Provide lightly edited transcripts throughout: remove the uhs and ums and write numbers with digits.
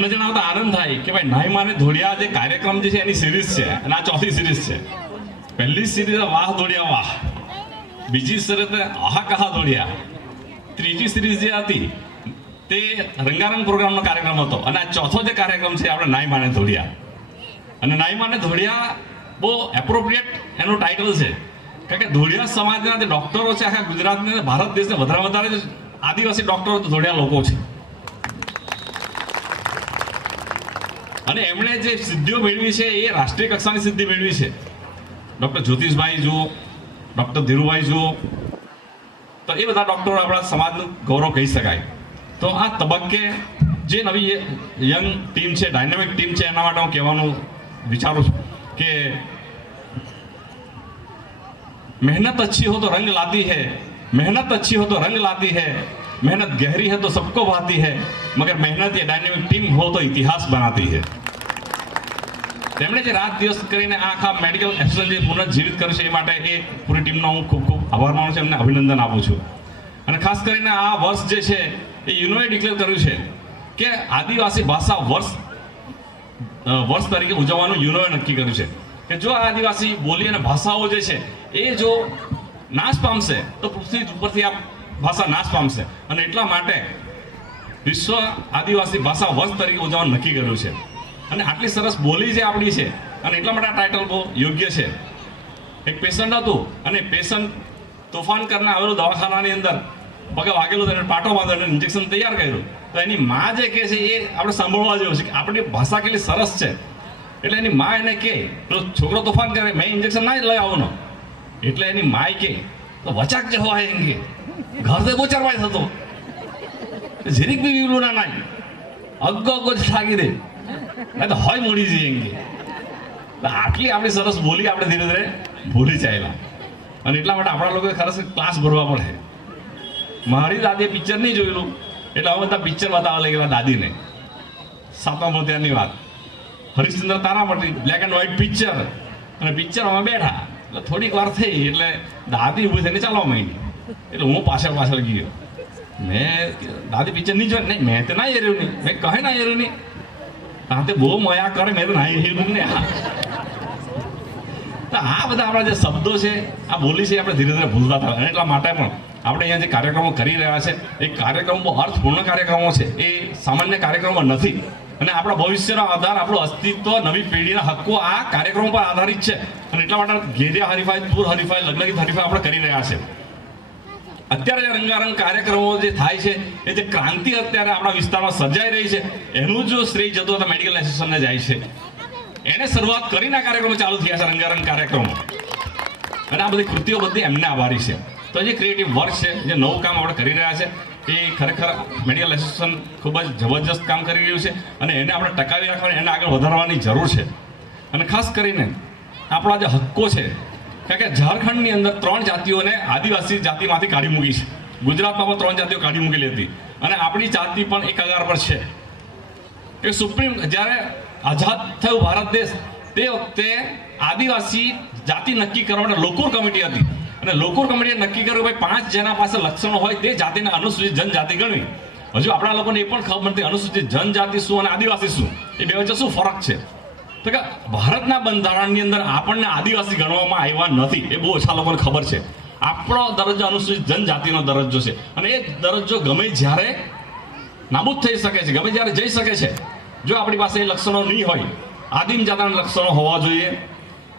તમને જણાવતા આનંદ થાય કે ભાઈ નાઈ માને ધોળિયા જે કાર્યક્રમ જે છે એની સિરીઝ છે અને આ ચોથી સિરીઝ છે. પહેલી સિરીઝ વાહ ધોળિયા વાહ, બીજી સિરીઝ આહા કહા ધોળિયા, ત્રીજી સિરીઝ જે હતી તે રંગારંગ પ્રોગ્રામનો કાર્યક્રમ હતો અને આ ચોથો જે કાર્યક્રમ છે આપણે નાઈ માને ધોળિયા. અને નાઈ માને ધોળિયા બહુ એપ્રોપ્રિએટ એનું ટાઇટલ છે, કારણ કે ધોળિયા સમાજના જે ડોક્ટરો છે આખા ગુજરાતને ભારત દેશને વધારે આદિવાસી ડોક્ટરો તો ધોળિયા લોકો છે. અને એમણે જે સિદ્ધિઓ મેળવી છે એ રાષ્ટ્રીય કક્ષાની સિદ્ધિ મેળવી છે. ડોક્ટર જ્યોતિષભાઈ જુઓ, ડોક્ટર ધીરુભાઈ જુઓ, તો એ બધા ડોક્ટરો આપણા સમાજનું ગૌરવ કહી શકાય. તો આ તબક્કે જે નવી યંગ ટીમ છે, ડાયનામિક ટીમ છે, એના માટે હું કહેવાનું વિચારું છું કે मेहनत अच्छी हो तो रंग लाती है, मेहनत अच्छी हो तो रंग लाती है, मेहनत गहरी है तो सबको भाती है, मगर मेहनत ये डायनेमिक टीम हो तो इतिहास बनाती है. તેમણે જે રાત દિવસ કરીને આખા મેડિકલ એસોસિએશન જે પુનર્જીવિત કર્યું છે એ માટે એ પૂરી ટીમનો હું ખૂબ ખૂબ આભાર માનું છું, એમને અભિનંદન આપું છું. અને ખાસ કરીને આ વર્ષ જે છે એ યુનોએ ડિક્લેર કર્યું છે કે આદિવાસી ભાષા વર્ષ તરીકે ઉજવવાનું યુનોએ નક્કી કર્યું છે કે જો આદિવાસી બોલી અને ભાષાઓ જે છે એ જો નાશ પામશે તો પૃથ્વી ઉપરથી આ ભાષા નાશ પામશે. અને એટલા માટે વિશ્વ આદિવાસી ભાષા વર્ષ તરીકે ઉજવવાનું નક્કી કર્યું છે. અને આટલી સરસ બોલી જે આપણી છે અને એટલા માટે આ ટાઇટલ બહુ યોગ્ય છે. એક પેશન્ટ હતું અને પેશન્ટ તોફાન કરીને આવેલું દવાખાનાની અંદર, પગે વાગેલું તેને પાટો બાંધ્યો, ઇન્જેક્શન તૈયાર કર્યું. તો એની માં જે કહે છે એ આપણે સાંભળવા જેવું છે કે આપણી ભાષા કેટલી સરસ છે. એટલે એની માં એને કહે, પેલો છોકરો તોફાન કરે, મેં ઇન્જેક્શન ના લઈ આવવાનો. એટલે એની માય કે તો વચાક જે હોય એમ કે ઘર તો બોચારવાય થતો જરીક બી વીવલું ના નાય અગ્ગો અગ્ગો જ ઠાકી દે તો હોય મોડી જઈએ એમ કે. આટલી આપણી સરસ બોલી આપણે ધીરે ધીરે ભૂલી ચાલ્યા. અને એટલા માટે આપણા લોકોએ ખરસ ક્લાસ ભરવા પડે. મારી દાદીએ પિક્ચર નહીં જોયેલું એટલે હવે બધા પિક્ચર બતાવવા લઈ ગયેલા દાદીને. 7મા મોતિયાની વાત, Harishchandra Taramati, black and white picture. અને પિક્ચર અમે બેઠા એટલે થોડીક વાર થઈ એટલે દાદી ઊભી થઈને ચાલવા માંડી. એટલે હું પાછળ ગયો. મેં દાદી પિક્ચર નહીં જોઈ, નહીં મેં તો ના હેર્યું નહીં, મેં કહે ના હેર્યું નહીં, તાતે બહુ મયા કરે, મેં તો ના હેર્યું ને. તો આ બધા આપણા જે શબ્દો છે, આ બોલી છે, આપણે ધીરે ધીરે ભૂલતા થાય. અને એટલા માટે પણ આપણે અહીંયા જે કાર્યક્રમો કરી રહ્યા છે એ કાર્યક્રમો બહુ અર્થપૂર્ણ કાર્યક્રમો છે, એ સામાન્ય કાર્યક્રમો નથી. અને આપણા ભવિષ્યનો આધાર, આપણું અસ્તિત્વ, નવી પેઢીના હક્કો આ કાર્યક્રમો પર આધારિત છે. અને એટલા માટે ઘેરિયા હરીફાઈ, પૂર હરીફાઈ, લગ્નગીત હરીફાઈ આપણે કરી રહ્યા છે. અત્યારે જે રંગારંગ કાર્યક્રમો જે થાય છે એ જે ક્રાંતિ અત્યારે આપણા વિસ્તારમાં સર્જાઈ રહી છે એનું જો શ્રેય જતો હતા મેડિકલ એસોસિએશનને જાય છે. એને શરૂઆત કરીને આ કાર્યક્રમો ચાલુ થયા છે, રંગારંગ કાર્યક્રમો. અને આ બધી કૃતિઓ બધી એમને આભારી છે. તો જે ક્રિએટિવ વર્ક છે, જે નવું કામ આપણે કરી રહ્યા છે એ ખરેખર મેડિકલ એસોસિએશન ખૂબ જ જબરજસ્ત કામ કરી રહ્યું છે. અને એને આપણે ટકાવી રાખવાની, એને આગળ વધારવાની જરૂર છે. અને ખાસ કરીને આપણા જે હક્કો છે, કારણ કે ઝારખંડની અંદર 3 જાતિઓને આદિવાસી જાતિમાંથી કાઢી મૂકી છે. ગુજરાતમાં પણ 3 જાતિઓ કાઢી મૂકેલી હતી. અને આપણી જાતિ પણ એક કગાર પર છે. કે સુપ્રીમ જ્યારે આઝાદ થયું ભારત દેશ તે વખતે આદિવાસી જાતિ નક્કી કરવા માટે લોકોર કમિટી હતી. અને લોકોર કમિટીએ નક્કી કર્યું ભાઈ 5 જેના પાસે લક્ષણો હોય તે જાતિને અનુસૂચિત જનજાતિ ગણવી. હજુ આપણા લોકોને એ પણ ખબર નથી અનુસૂચિત જનજાતિ શું અને આદિવાસી શું, એ બે વચ્ચે શું ફરક છે. તો કે ભારતના બંધારણની અંદર આપણને આદિવાસી ગણવામાં આવ્યા નથી, એ બહુ ઓછા લોકોને ખબર છે. આપણો દરજ્જો અનુસૂચિત જનજાતિનો દરજ્જો છે. અને એ દરજ્જો ગમે જ્યારે નાબૂદ થઈ શકે છે, ગમે જ્યારે જઈ શકે છે, જો આપણી પાસે એ લક્ષણો નહીં હોય. આદિમ જાતિના લક્ષણો હોવા જોઈએ,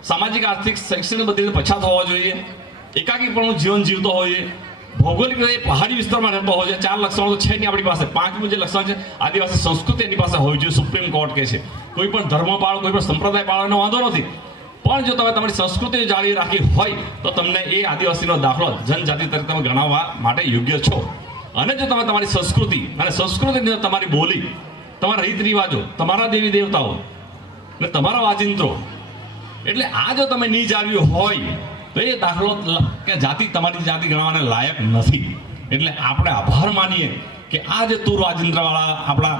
સામાજિક, આર્થિક, શૈક્ષણિક બધી રીતે પછાત હોવા જોઈએ, એકાકીપણું જીવન જીવતો હોઈએ, ભૌગોલિક રીતે પહાડી વિસ્તારમાં રહેતો હોય છે. 4 લક્ષણો તો છે નહીં આપણી પાસે. 5મું જે લક્ષણ છે આદિવાસી સંસ્કૃતિ એની પાસે હોવી જોઈએ. સુપ્રીમ કોર્ટ કહે છે કોઈ પણ ધર્મ પાળો, કોઈ પણ સંપ્રદાય પાળવાનો વાંધો નથી, પણ જો તમે તમારી સંસ્કૃતિ જાળવી રાખી હોય તો તમને એ આદિવાસીનો દાખલો જનજાતિ તરીકે તમે ગણાવવા માટે યોગ્ય છો. અને જો તમે તમારી સંસ્કૃતિ અને સંસ્કૃતિની અંદર તમારી બોલી, તમારા રીત રિવાજો, તમારા દેવી દેવતાઓ અને તમારા વાજિંત્રો, એટલે આ જો તમે નહીં જાળવ્યું હોય તો એ દાખલો કે જાતિ તમારી જાતિ ગણવાને લાયક નથી. એટલે આપણે આભાર માનીએ કે આ જે તુર વાજિંત્રવાળા આપણા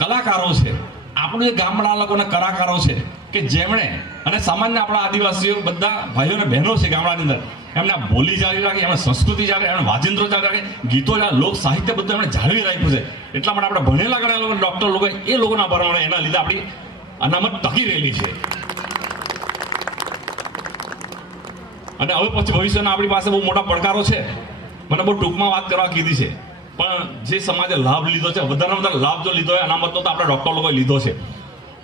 કલાકારો છે, આપણું જે ગામડા લોકોના કલાકારો છે કે જેમણે, અને સામાન્ય આપણા આદિવાસીઓ બધા ભાઈઓ અને બહેનો છે ગામડાની અંદર, એમને આ બોલી જાળવી રાખી, એમને સંસ્કૃતિ જાળવી, એમને વાજિંત્રો જાળવી રાખે, ગીતો લોક સાહિત્ય બધું એમણે જાળવી રાખ્યું છે. એટલા માટે આપણે ભણેલા ગણેલા લોકો, ડોક્ટર લોકો, એ લોકોના ભરણે એના લીધે આપણી અનામત ટકી રહેલી છે. અને હવે પછી ભવિષ્યના આપણી પાસે બહુ મોટા પડકારો છે. મને બહુ ટૂંકમાં વાત કરવા કીધી છે, પણ જે સમાજે લાભ લીધો છે, વધારેમાં વધારે લાભ જો લીધો હોય અનામતનો, તો આપણે ડોક્ટર લોકોએ લીધો છે.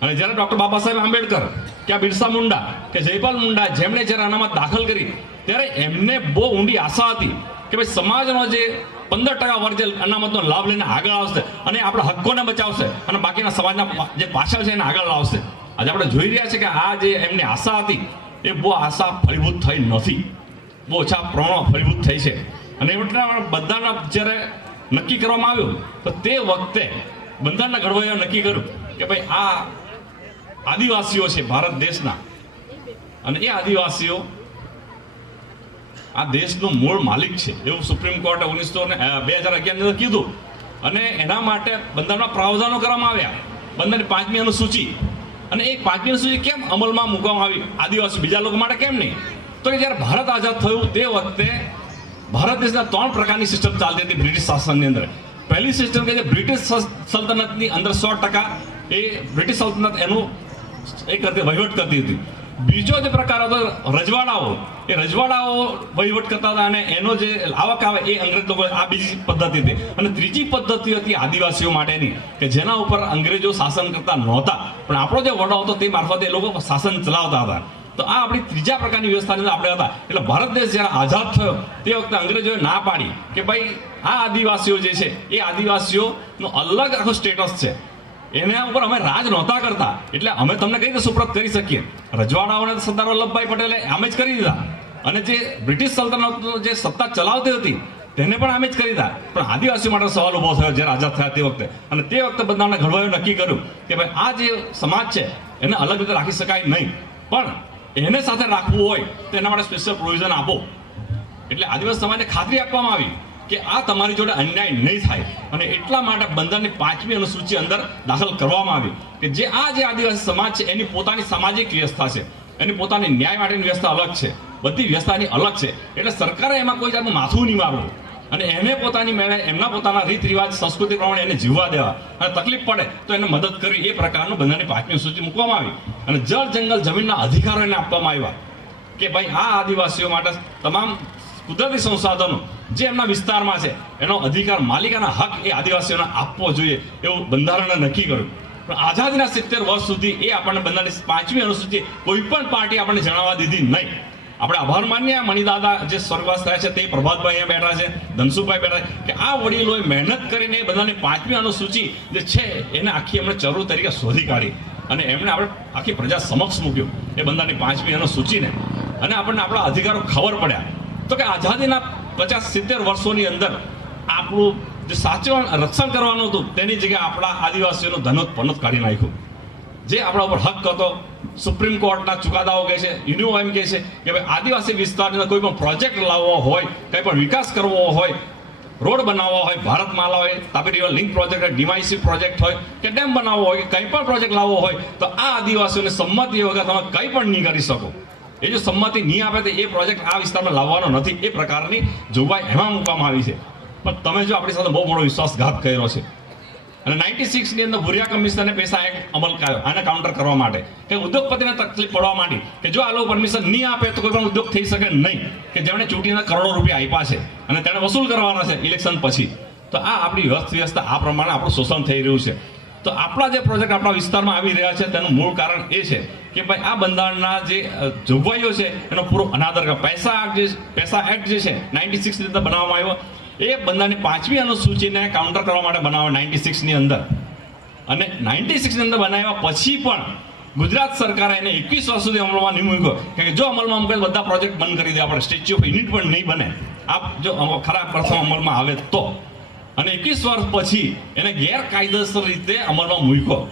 અને જ્યારે ડોક્ટર બાબા સાહેબ આંબેડકર કે બિરસા મુંડા કે જયપાલ મુંડા જેમણે જ્યારે અનામત દાખલ કરી, ત્યારે એમને બહુ ઊંડી આશા હતી કે ભાઈ સમાજનો જે 15% વર્ગ જે અનામતનો લાભ લઈને આગળ આવશે અને આપણા હક્કોને બચાવશે અને બાકીના સમાજના જે પાછળ છે એને આગળ લાવશે. આજે આપણે જોઈ રહ્યા છીએ કે આ જે એમની આશા હતી એ બહુ આશા ફળીભૂત થઈ નથી, બહુ ઓછા પ્રમાણમાં ફળીભૂત થઈ છે. અને એટલા બધાના જ્યારે નક્કી કરવામાં આવ્યું તો તે વખતે બંધારણના ઘડવૈયાએ નક્કી કર્યું કે ભાઈ આ આદિવાસીઓ છે ભારત દેશના, અને એ આદિવાસીઓ આ દેશનું મૂળ માલિક છે એવું સુપ્રીમ કોર્ટે 2011ની અંદર કીધું. અને એના માટે બંધારણમાં પ્રાવધાનો કરવામાં આવ્યા, બંધારણની 5મી અનુસૂચિ. અને એ 5મી અનુસૂચિ કેમ અમલમાં મૂકવામાં આવી આદિવાસી બીજા લોકો માટે કેમ નહીં? તો કે જ્યારે ભારત આઝાદ થયું તે વખતે ભારત દેશના 3 પ્રકારની સિસ્ટમ ચાલતી હતી બ્રિટિશ શાસનની અંદર. પહેલી સિસ્ટમ કે જે બ્રિટિશ સલ્તનતની અંદર 100% એ બ્રિટિશ સલ્તનત એનું એ કરતી વહીવટ કરતી હતી. બીજો જે પ્રકાર હતો રજવાડાઓ, એ રજવાડાઓ વહીવટ કરતા હતા અને એનો જે આવક આવે એ અંગ્રેજ લોકો, આ બીજી પદ્ધતિ હતી. અને ત્રીજી પદ્ધતિ હતી આદિવાસીઓ માટેની કે જેના ઉપર અંગ્રેજો શાસન કરતા નહોતા, પણ આપણો જે વડો હતો તે મારફતે એ લોકો શાસન ચલાવતા હતા. તો આ આપણી ત્રીજા પ્રકારની વ્યવસ્થાની અંદર આપણે હતા. એટલે ભારત દેશ જ્યારે આઝાદ થયો તે વખતે અંગ્રેજોએ ના પાડી કે ભાઈ આ આદિવાસીઓ જે છે એ આદિવાસીઓનો અલગ આખો સ્ટેટસ છે, એના ઉપર અમે રાજ નહોતા કરતા, એટલે અમે તમને કઈ રીતે સુપ્રત કરી શકીએ. રજવાડાઓને સરદાર વલ્લભભાઈ પટેલે આમે જ કરી દીધા, અને જે બ્રિટિશ સલ્તનત જે સત્તા ચલાવતી હતી તેને પણ આમે જ કરી દીધા. પણ આદિવાસીઓ માટે સવાલ ઉભો થયો જ્યારે આઝાદ થયા તે વખતે. અને તે વખતે બંધારણના ઘડવૈયાએ નક્કી કર્યું કે ભાઈ આ જે સમાજ છે એને અલગ રીતે રાખી શકાય નહીં, પણ એને સાથે રાખવું હોય તો એના માટે સ્પેશિયલ પ્રોવિઝન આપો. એટલે આદિવાસી સમાજને ખાતરી આપવામાં આવી કે આ તમારી જોડે અન્યાય નહીં થાય, અને એટલા માટે બંધારણની 5મી અનુસૂચિ અંદર દાખલ કરવામાં આવી કે જે આ જે આદિવાસી સમાજ છે એની પોતાની સામાજિક વ્યવસ્થા છે, એની પોતાની ન્યાય માટેની વ્યવસ્થા અલગ છે, બધી વ્યવસ્થાની અલગ છે. એટલે સરકારે એમાં કોઈ જાતનું માથું નહીં મારવું અને એને પોતાની મેળે એમના પોતાના રીત રિવાજ સંસ્કૃતિ પ્રમાણે એને જીવવા દેવા, અને તકલીફ પડે તો એને મદદ કરવી, એ પ્રકારનું બંધારણની 5મી અનુસૂચિ મૂકવામાં આવી. અને જળ જંગલ જમીનના અધિકારો એને આપવામાં આવ્યા કે ભાઈ આ આદિવાસીઓ માટે તમામ કુદરતી સંસાધનો જે એમના વિસ્તારમાં છે એનો અધિકાર, માલિકાના હક એ આદિવાસીઓને આપવો જોઈએ એવું બંધારણે નક્કી કર્યું. પણ આઝાદીના 70 વર્ષ સુધી એ આપણને બંધારણની 5મી અનુસૂચિ કોઈ પણ પાર્ટી આપણને જણાવવા દીધી નહીં. આપણે આભાર માનીએ મણિદાદા જે સ્વર્ગવાસ થયા છે તે પ્રભાતભાઈ અહીંયા બેઠા છે, ધનસુખભાઈ બેઠા છે, કે આ વડીલોએ મહેનત કરીને બંધારણની 5મી અનુસૂચિ જે છે એને આખી એમણે ચરુ તરીકે શોધી કાઢી અને એમણે આપણે આખી પ્રજા સમક્ષ મૂક્યું એ બંધારણની 5મી અનુસૂચિને. અને આપણને આપણા અધિકારો ખબર પડ્યા. તો કે આઝાદીના 50-70 વર્ષોની અંદર આપણું જે સાચવવાનું રક્ષણ કરવાનું હતું તેની જગ્યાએ આપણા આદિવાસીઓનું ધનોત કાઢી નાખ્યું. જે આપણા ઉપર હક હતો, સુપ્રીમ કોર્ટના ચુકાદાઓ કહે છે, યુનિઓ એમ કહે છે કે ભાઈ આદિવાસી વિસ્તારની અંદર કોઈ પણ પ્રોજેક્ટ લાવવો હોય, કંઈ પણ વિકાસ કરવો હોય, રોડ બનાવવા હોય, ભારતમાલા હોય, તાપી રિવર લિંક પ્રોજેક્ટ હોય, ડીમાઈસી પ્રોજેક્ટ હોય કે ડેમ બનાવવો હોય, કંઈ પણ પ્રોજેક્ટ લાવવો હોય તો આ આદિવાસીઓને સંમતિ વગર તમે કંઈ પણ નહીં કરી શકો. એ જો સંમતિ નહીં આપે તો એ પ્રોજેક્ટ આ વિસ્તારમાં લાવવાનો નથી, એ પ્રકારની જોગવાઈ એમાં મૂકવામાં આવી છે. પણ તમે જો આપણી સાથે બહુ મોટો વિશ્વાસઘાત કર્યો છે. અને 96 ની અંદર ભુરિયા કમિશનને પૈસા અમલ કર્યો આને કાઉન્ટર કરવા માટે કે ઉદ્યોગપતિને તકલીફ પડવા માંડી કે જો આ લોકો પરમિશન નહીં આપે તો કોઈ પણ ઉદ્યોગ થઈ શકે નહીં, કે જેમણે ચૂંટીને કરોડો રૂપિયા આપ્યા છે અને તેને વસૂલ કરવાના છે ઇલેક્શન પછી. તો આ આપણી વ્યવસ્થા આ પ્રમાણે આપણું શોષણ થઈ રહ્યું છે. તો આપણા જે પ્રોજેક્ટ આપણા વિસ્તારમાં આવી રહ્યા છે તેનું મૂળ કારણ એ છે કે ભાઈ આ બંધારણના જે જોગવાઈઓ છે એનો પૂરો અનાદર કરે. પૈસા એક્ટ જે છે 96 ની અંદર બનાવવામાં આવ્યો, એ બંધારણની 5મી અનુસૂચિને કાઉન્ટર કરવા માટે બનાવ્યો 96 ની અંદર. અને 96 ની અંદર બનાવ્યા પછી પણ ગુજરાત સરકારે એને 21 વર્ષ સુધી અમલમાં નહીં મૂક્યો કે જો અમલમાં મૂકે બધા પ્રોજેક્ટ બંધ કરી દે, આપણે સ્ટેચ્યુ ઓફ યુનિટ પણ નહીં બને આપ જો ખરા પ્રથમ અમલમાં આવે તો. અને 21 વર્ષ પછી એને ગેરકાયદેસર રીતે અમલમાં મૂક્યો.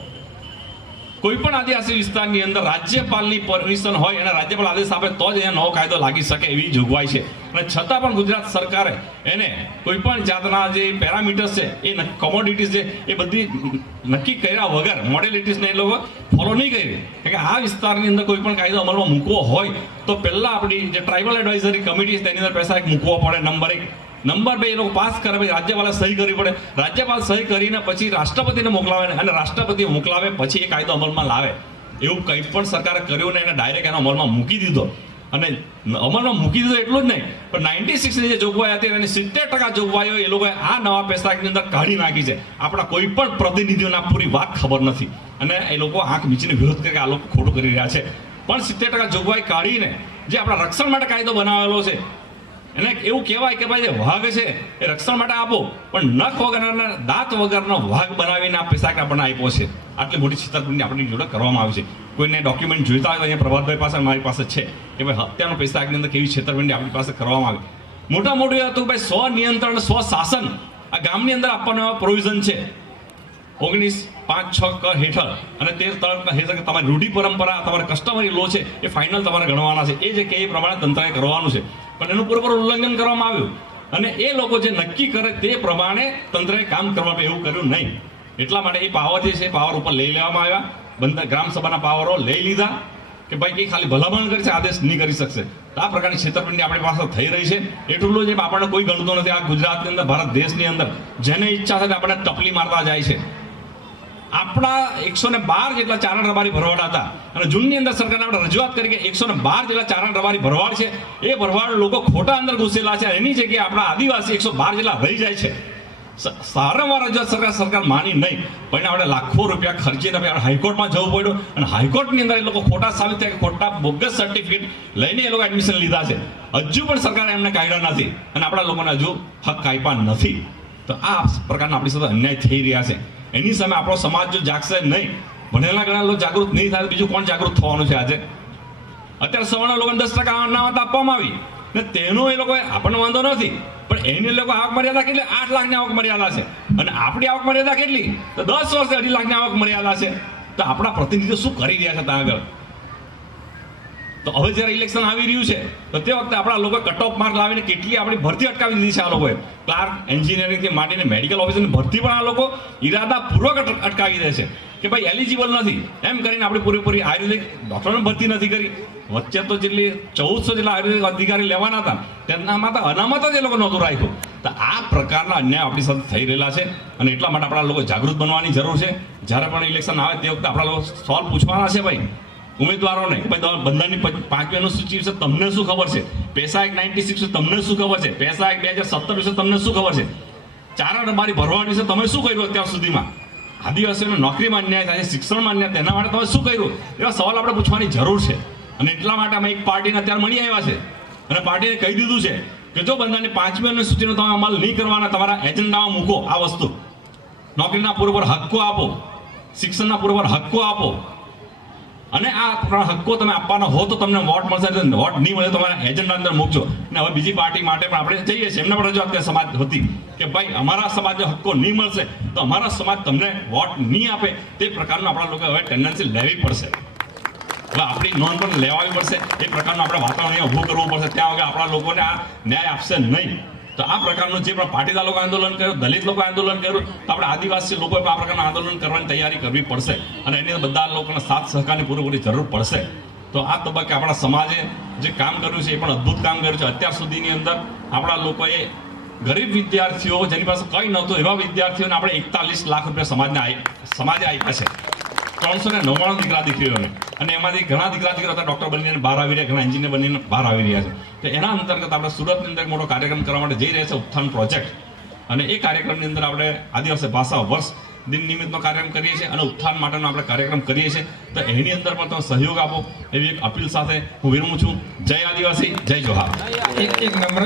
કોઈ પણ આદિવાસી વિસ્તારની અંદર રાજ્યપાલની પરમિશન હોય અને રાજ્યપાલ આદેશ આપે તો જ અહીંયા નવો કાયદો લાગી શકે એવી જોગવાઈ છે. અને છતાં પણ ગુજરાત સરકારે એને કોઈ પણ જાતના જે પેરામીટર્સ છે એ કોમોડિટીઝ છે એ બધી નક્કી કર્યા વગર મોડેલિટીઝને એ લોકો ફોલો નહીં કરી. કારણ કે આ વિસ્તારની અંદર કોઈ પણ કાયદો અમલમાં મૂકવો હોય તો પહેલાં આપણી જે ટ્રાઇબલ એડવાઇઝરી કમિટી છે તેની અંદર પૈસા એક મૂકવો પડે. નંબર 1. નંબર 2, એ લોકો પાસ કરે, પછી રાજ્યપાલે સહી કરવી પડે. રાજ્યપાલ સહી કરીને પછી રાષ્ટ્રપતિને મોકલાવે અને રાષ્ટ્રપતિ મોકલાવે પછી એ કાયદો અમલમાં લાવે. એવું કંઈ પણ સરકારે કર્યું નહીં અને ડાયરેક્ટ એનો અમલમાં મૂકી દીધો. અને અમલમાં મૂકી દીધો એટલું જ નહીં, પણ 96ની જે જોગવાઈ હતી એની 70% જોગવાઈઓ એ લોકોએ આ નવા પેસા એક્ટની અંદર કાઢી નાખી છે. આપણા કોઈ પણ પ્રતિનિધિઓને આ પૂરી વાત ખબર નથી અને એ લોકો આંખ મીચીને વિરોધ કરે કે આ લોકો ખોટું કરી રહ્યા છે. પણ 70% જોગવાઈ કાઢીને જે આપણા રક્ષણ માટે કાયદો બનાવેલો છે એને એવું કહેવાય કે ભાઈ જે વાઘ છે એ રક્ષણ માટે આપો, પણ નખ વગરના દાંત વગરનો વાઘ બનાવીને આ પેસા આપણને આપ્યો છે. આટલી મોટી છેતરપિંડી આપણી જોડે કરવામાં આવી છે. કોઈને ડોક્યુમેન્ટ જોઈતા હોય તો અહીંયા પ્રભાતભાઈ પાસે મારી પાસે છે કે ભાઈ હત્યાનો પૈસા એક્ટની અંદર કેવી છેતરપિંડી આપણી પાસે કરવામાં આવી. મોટા મોટું એ હતું ભાઈ સ્વનિયંત્રણ સ્વશાસન આ ગામની અંદર આપવાનો પ્રોવિઝન છે 19(5)(6) ક હેઠળ અને 13 હેઠળ તમારી રૂઢિ પરંપરા તમારે કસ્ટમરી લો છે એ ફાઇનલ તમારે ગણવાના છે. એ જે કે એ પ્રમાણે તંત્રએ કરવાનું છે, પણ એનું પૂરેપૂર ઉલ્લંઘન કરવામાં આવ્યું અને એ લોકો જે નક્કી કરે તે પ્રમાણે તંત્રએ કામ કરવા એવું કર્યું નહીં. એટલા માટે એ પાવર જે છે પાવર ઉપર લઈ લેવામાં આવ્યા. ગ્રામસભાના પાવરો લઈ લીધા કે ભાઈ એ ખાલી ભલામણ કરશે, આદેશ નહીં કરી શકશે. આ પ્રકારની છેતરપિંડી આપણી પાસે થઈ રહી છે. એટલું જ આપણને કોઈ ગણતો નથી. આ ગુજરાતની અંદર ભારત દેશની અંદર જેને ઈચ્છા છે આપણને ટપલી મારતા જાય છે. આપણા 112 જેટલા ચારણ રબારી ભરવાડ હતા અને જૂનની અંદર સરકારને આપણે રજૂઆત કરી કે 112 જેટલા ચારણ રબારી ભરવાડ છે એ ભરવાડ લોકો ખોટા અંદર ઘૂસેલા છે. એની જગ્યાએ આપણા આદિવાસી 112 જેટલા રહી જાય છે. સારામાં રજૂઆત સરકાર માની નહીં, પણ આપણે લાખો રૂપિયા ખર્ચીને આપણે હાઈકોર્ટમાં જવું પડ્યું અને હાઈકોર્ટની અંદર એ લોકો ખોટા સાબિત થયા, ખોટા બોગસ સર્ટિફિકેટ લઈને એ લોકો એડમિશન લીધા છે. હજુ પણ સરકારે એમને કાઢ્યા નથી અને આપણા લોકોને હજુ હક આપ્યા નથી. તો આ પ્રકારના આપણી સાથે અન્યાય થઈ રહ્યા છે. એની સામે આપણો સમાજ જો જાગશે નહીં, ભણેલા ઘણા લોકો જાગૃત નહીં થાય, બીજું કોણ જાગૃત થવાનું છે? આજે અત્યારે સવર્ણ લોકોને 10% અનામત આપવામાં આવી ને તેનો એ લોકો આપણને વાંધો નથી, પણ એની લોકો આવક મર્યાદા કેટલી? 8 લાખની આવક મર્યાદા છે અને આપણી આવક મર્યાદા કેટલી? તો 10 વર્ષે 2.5 લાખની આવક મર્યાદા છે. તો આપણા પ્રતિનિધિઓ શું કરી રહ્યા છે ત્યાં આગળ? તો હવે જ્યારે ઇલેક્શન આવી રહ્યું છે તો તે વખતે આપણા લોકો કટ ઓફ માર્ક લાવીને કેટલી આપણી ભરતી અટકાવી દીધી છે. આ લોકોએ ક્લાર્ક એન્જિનિયરિંગથી માંડીને મેડિકલ ઓફિસરની ભરતી પણ આ લોકો ઇરાદાપૂર્વક અટકાવી દે છે કે ભાઈ એલિજિબલ નથી એમ કરીને આપણી પૂરેપૂરી આયુર્વેદિક ડૉક્ટરોની ભરતી નથી કરી. વચ્ચે તો જેટલી 1400 જેટલા આયુર્વેદિક અધિકારી લેવાના હતા તેનામાં તો અનામત જ એ લોકો નહોતું રાખ્યું. તો આ પ્રકારના અન્યાય આપણી સાથે થઈ રહેલા છે અને એટલા માટે આપણા લોકો જાગૃત બનવાની જરૂર છે. જ્યારે પણ ઇલેક્શન આવે તે વખતે આપણા લોકો સવાલ પૂછવાના છે ભાઈ ઉમેદવારોને, બંધારણની 5મી અનુસૂચિ વિશે તમને શું ખબર છે? પેસા એક્ટ 96 વિશે તમને શું ખબર છે? પેસા એક્ટ 2017 વિશે તમને શું ખબર છે? ચારણ રબારી ભરવાડ વિશે તમે શું કર્યું અત્યાર સુધીમાં? આદિવાસીઓને નોકરીમાં અન્યાય થાય છે, શિક્ષણમાં અન્યાય, તેના માટે તમે શું કર્યું? એવા સવાલ આપણે પૂછવાની જરૂર છે. અને એટલા માટે અમે એક પાર્ટીને અત્યારે મળી આવ્યા છે અને પાર્ટીને કહી દીધું છે કે જો બંધારણની 5મી અનુસૂચિનો તમે અમલ નહીં કરવાના, તમારા એજન્ડામાં મૂકો આ વસ્તુ, નોકરીના પૂરેપૂર હક્કો આપો, શિક્ષણના પૂરેપૂર હક્કો આપો અને આ હક્કો તમે આપવાના હો તો તમને વોટ મળશે, વોટ નહીં મળે તમારા એજન્ડા અંદર મૂકજો. અને હવે બીજી પાર્ટી માટે પણ આપણે જઈએ છીએ, એમને પણ રજૂઆત સમાજ હતી કે ભાઈ અમારા સમાજને હક્કો નહીં મળશે તો અમારા સમાજ તમને વોટ નહીં આપે. તે પ્રકારનું આપણા લોકો હવે ટેન્ડન્સી લેવી પડશે. હવે આપણી નોંધ પણ લેવાવી પડશે. એ પ્રકારનું આપણે વાતાવરણ અહીંયા ઊભું કરવું પડશે. ત્યાં વગર આપણા લોકોને આ ન્યાય આપશે નહીં. તો આ પ્રકારનું જે પણ પાટીદાર લોકો આંદોલન કર્યું, દલિત લોકો આંદોલન કર્યું, તો આપણે આદિવાસી લોકોએ પણ આ પ્રકારના આંદોલન કરવાની તૈયારી કરવી પડશે અને એની બધા લોકોના સાથ સહકારની પૂરેપૂરી જરૂર પડશે. તો આ તબક્કે આપણા સમાજે જે કામ કર્યું છે એ પણ અદ્ભુત કામ કર્યું છે. અત્યાર સુધીની અંદર આપણા લોકોએ ગરીબ વિદ્યાર્થીઓ જેની પાસે કંઈ નહોતું એવા વિદ્યાર્થીઓને આપણે 41 લાખ રૂપિયા સમાજે આપ્યા છે. 399 દીકરા દીકરીઓને, અને એમાંથી ઘણા દીકરા દીકરીઓ ડૉક્ટર બનીને બહાર આવી રહ્યા, ઘણા એન્જિનિયર બનીને બહાર આવી રહ્યા છે. તો એના અંતર્ગત આપણે સુરતની અંદર મોટો કાર્યક્રમ કરવા માટે જઈ રહ્યા છે, ઉત્થાન પ્રોજેક્ટ. અને એ કાર્યક્રમની અંદર આપણે આદિવાસી ભાષા વર્ષ દિન નિમિત્તનો કાર્યક્રમ કરીએ છીએ અને ઉત્થાન માટેનો આપણે કાર્યક્રમ કરીએ છીએ. તો એની અંદર પણ તમે સહયોગ આપો એવી એક અપીલ સાથે હું વિરમું છું. જય આદિવાસી, જય જોહાર. એક નમ્ર